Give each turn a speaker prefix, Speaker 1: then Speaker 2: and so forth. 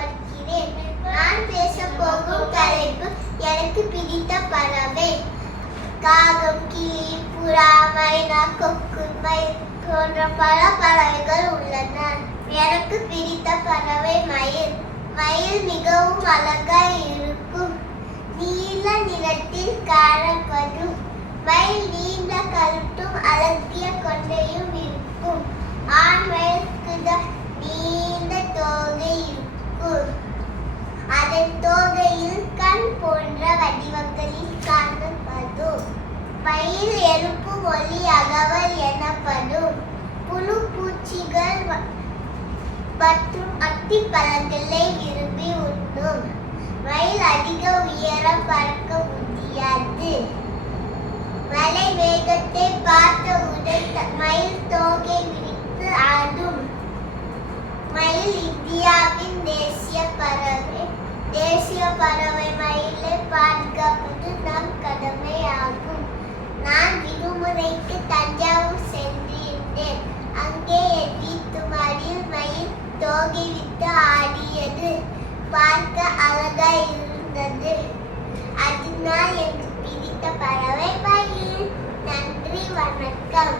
Speaker 1: தொடர்கிறேன் நான் பேசப்போகும் தலைப்பு எனக்கு பிடித்த பறவை. காகம் கிளி புறா மைனா கொக்கு மயில் போன்ற பல பறவைகள் உள்ளன. எனக்கு பிடித்த பறவை மயில். மயில் மிகவும் அழகாய் இருக்கும். நீல நிறத்தில் காணப்படும். மயில் நீண்ட கருட்டும் அழகிய கொண்டையும் இருக்கும். அதன் தோகையில் கண் போன்ற வடிவங்களில் காணப்படும். மயில் எழுப்பு ஒளி அகவல் எனப்படும். புழு பூச்சிகள் மற்றும் அத்தி பழங்களை விரும்பி உண்ணும். மயில் அதிக உயரம் பறக்க முடியாது. மலை வேகத்தை பார்த்தவுடன் மயில் தோகை விரித்து ஆடும். மயில் இந்தியாவின் தேசிய பறவை தேசிய பறவை மயிலை பாதுகாப்பது நம் கடமையாகும் நான் விடுமுறைக்கு தஞ்சாவூர் சென்றிருந்தேன். அங்கே என் வீட்டு மாடியில் மயில் தோகை விட்டு ஆடியது பார்க்க அழகாய் இருந்தது. அதுதான் எனக்கு பிடித்த பறவை மயில். நன்றி வணக்கம்.